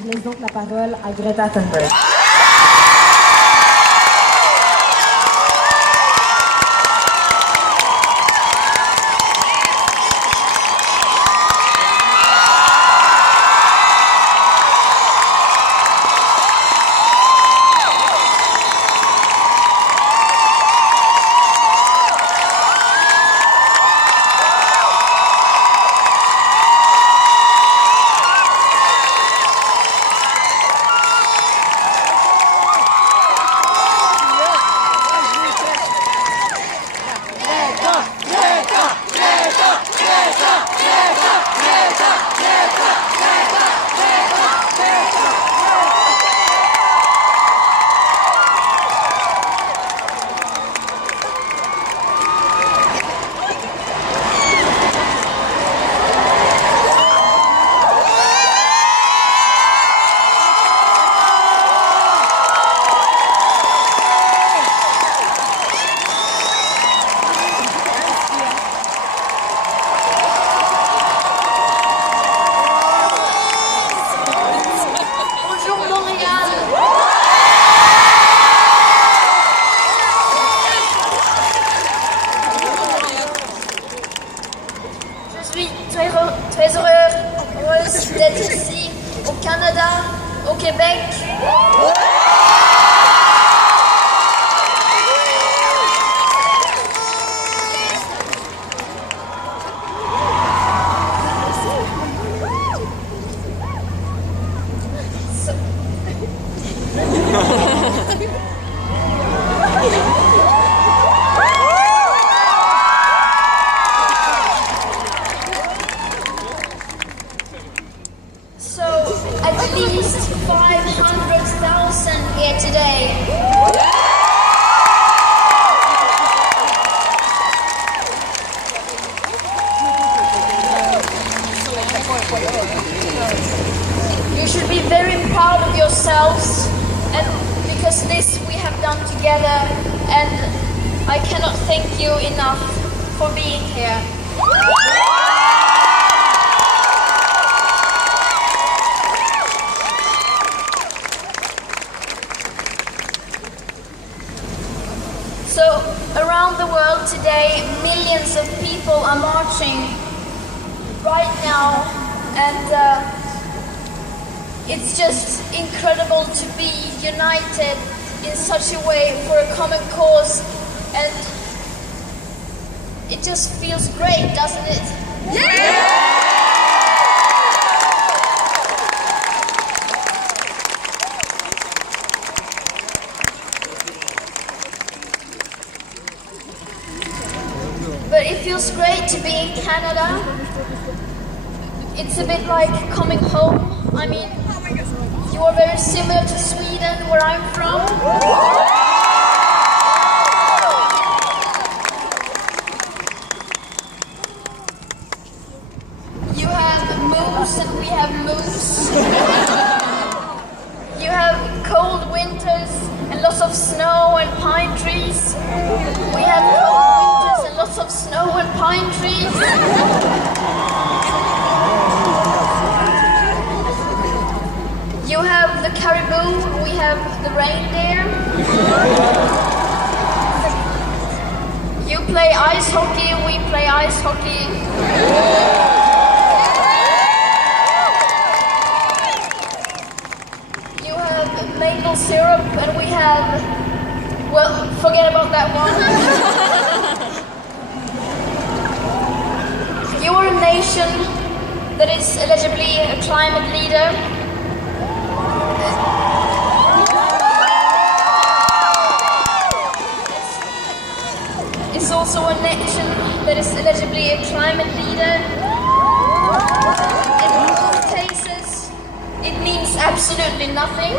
Je laisse donc la parole à Greta Thunberg. Très heureuse d'être ici, au Canada, au Québec. So, at least 500,000 here today. You should be very proud of yourselves, and because this we have done together, and I cannot thank you enough for being here. So, around the world today, millions of people are marching right now, and it's just incredible to be united in such a way for a common cause, and it just feels great, doesn't it? Yeah! But it feels great to be in Canada. It's a bit like coming home. I mean, you are very similar to Sweden, where I'm from. You have moose and we have moose. You have cold winters and lots of snow and pine trees. We have cold winters and lots of snow and pine trees. You have the caribou, we have the reindeer. You play ice hockey, we play ice hockey. You have maple syrup and we have, well, forget about that one. You are a nation that is allegedly a climate leader. It's also a nation that is allegedly a climate leader. In both cases, it means absolutely nothing.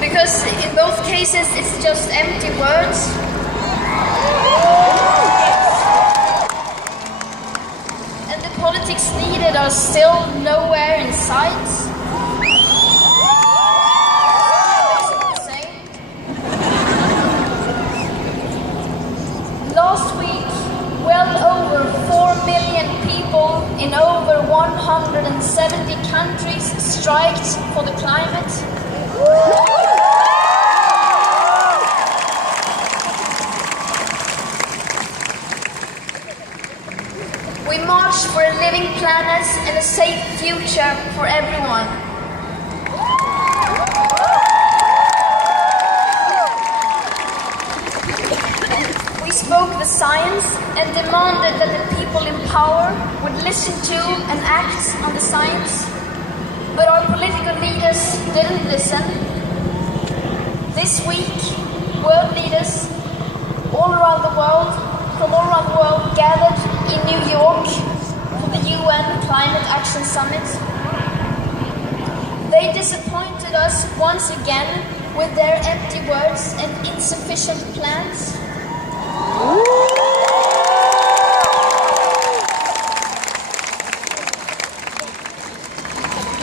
Because in both cases, it's just empty words. And the politics needed are still nowhere in sight. countries striked for the climate. We march for a living planet and a safe future for everyone. We spoke the science and demanded that the people in power would listen to and act on the science. But our political leaders didn't listen. This week, world leaders from all around the world gathered in New York for the UN Climate Action Summit. They disappointed us once again with their empty words and insufficient plans.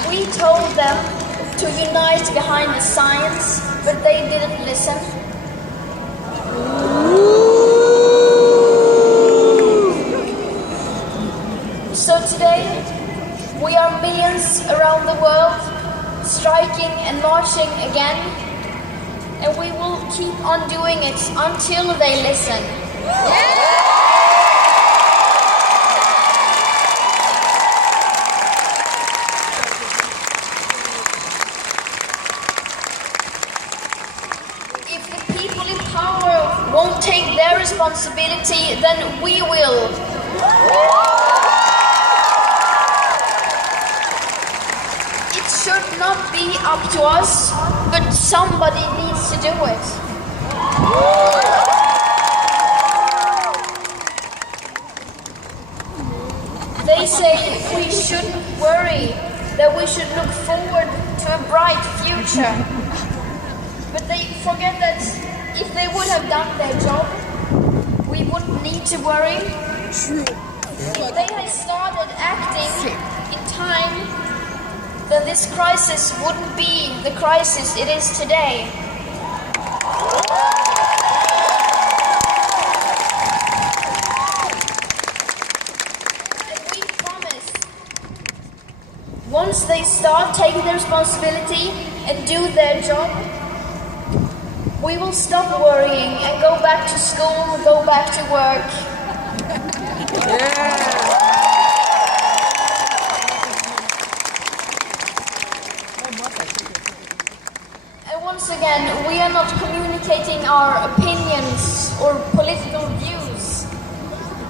We told them to unite behind the science, but they didn't listen. So today, we are millions around the world striking and marching again, and we will keep on doing it until they listen. If the people in power won't take their responsibility, then we will. It should not be up to us, but somebody needs to do it. They say we shouldn't worry, that we should look forward to a bright future. But they forget that if they would have done their job, we wouldn't need to worry. If they had started acting in time, then this crisis wouldn't be the crisis it is today. And we promise, once they start taking their responsibility and do their job, we will stop worrying and go back to school, go back to work. And once again, we are not communicating our opinions or political views.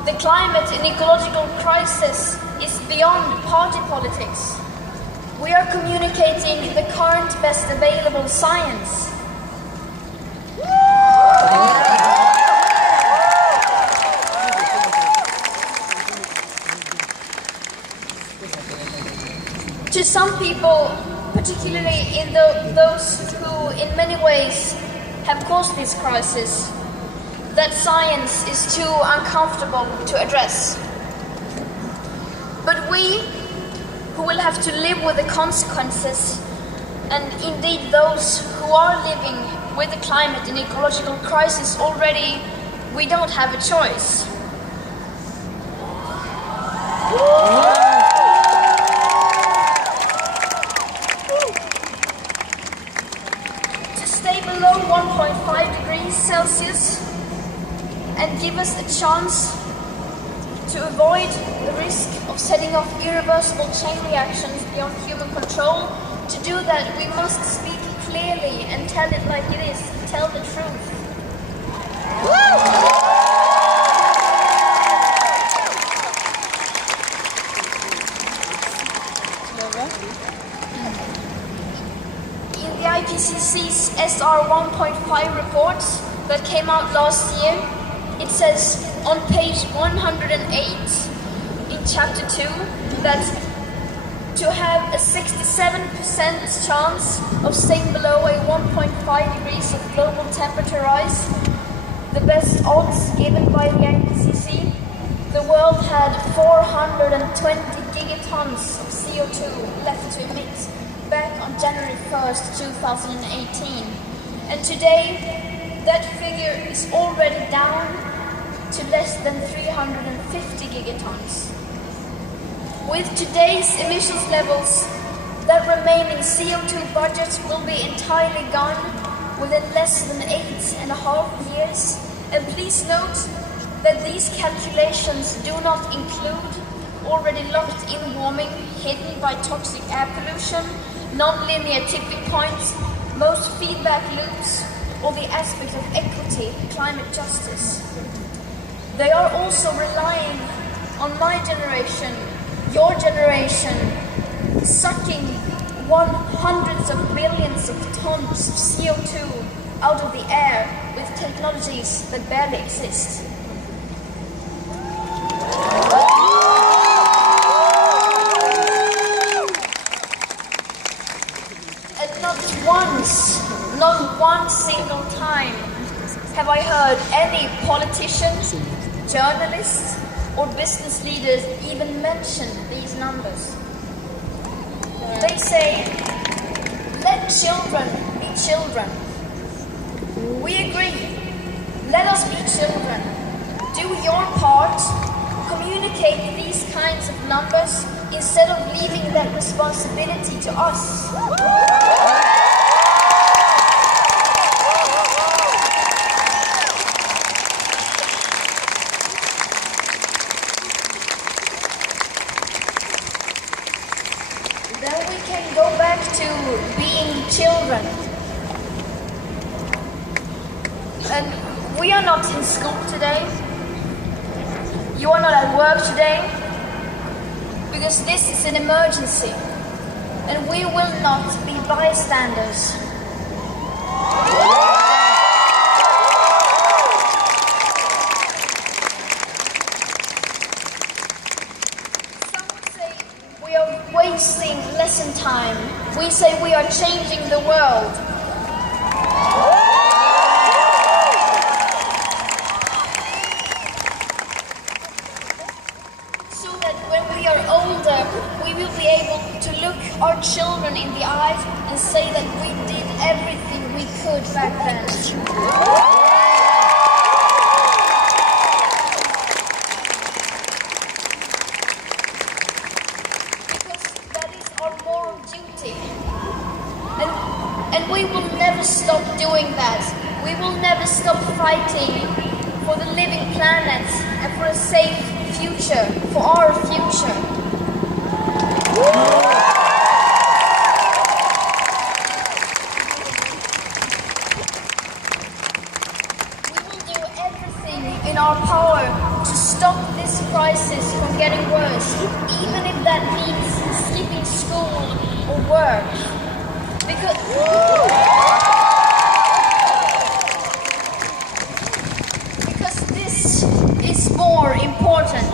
The climate and ecological crisis is beyond party politics. We are communicating the current best available science. To some people, particularly in those who in many ways have caused this crisis, that science is too uncomfortable to address. But we, who will have to live with the consequences, and indeed those who are living with the climate and ecological crisis already, we don't have a choice. Stay below 1.5 degrees Celsius and give us a chance to avoid the risk of setting off irreversible chain reactions beyond human control. To do that, we must speak clearly and tell it like it is, tell the truth. In the IPCC's SR 1.5 report that came out last year, it says on page 108 in chapter 2 that to have a 67% chance of staying below a 1.5 degrees of global temperature rise, the best odds given by the IPCC, the world had 420 gigatons of CO2 left to emit back on January 1st, 2018. And today, that figure is already down to less than 350 gigatons. With today's emissions levels, that remaining CO2 budget will be entirely gone within less than 8.5 years. And please note that these calculations do not include already locked-in warming hidden by toxic air pollution, non-linear tipping points, most feedback loops, or the aspect of equity, climate justice. They are also relying on my generation, your generation, sucking hundreds of billions of tons of CO2 out of the air with technologies that barely exist. And not one single time have I heard any politicians, journalists, or business leaders even mention these numbers. They say, let children be children. We agree. Let us be children. Do your part. Communicate these kinds of numbers instead of leaving that responsibility to us. Then we can go back to being children. And we are not in school today. You are not at work today. Because this is an emergency. And we will not be bystanders. Some would say we are wasting lesson time. We say we are changing the world. So that when we are older, we will be able to look our children in the eyes and say that we did everything we could back then. Moral duty. And we will never stop doing that. We will never stop fighting for the living planet and for a safe future, for our future. We will do everything in our power to stop this crisis from getting worse, even if that means skipping school or work. Because this is more important.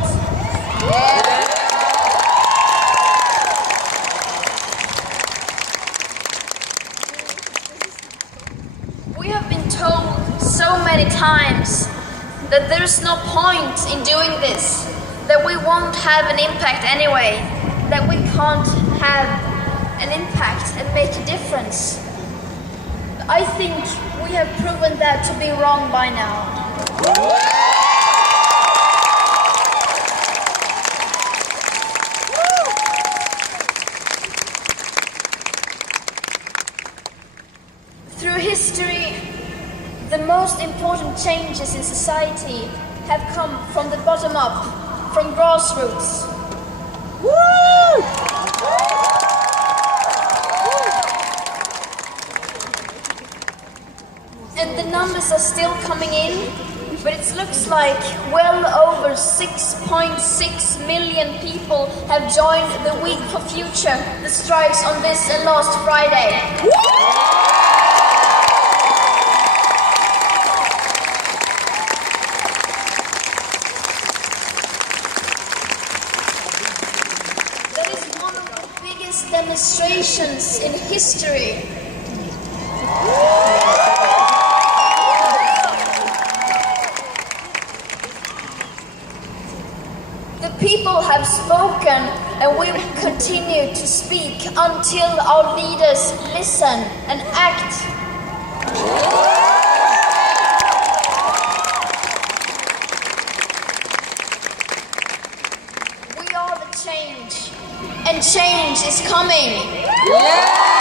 We have been told so many times that there's no point in doing this, that we won't have an impact anyway, that we can't have an impact and make a difference. I think we have proven that to be wrong by now. Through history, the most important changes in society have come from the bottom up, from grassroots. And the numbers are still coming in, but it looks like well over 6.6 million people have joined the Week for Future, the strikes on this and last Friday. That is one of the biggest demonstrations in history. The people have spoken, and we will continue to speak until our leaders listen and act. We are the change, and change is coming. Yeah!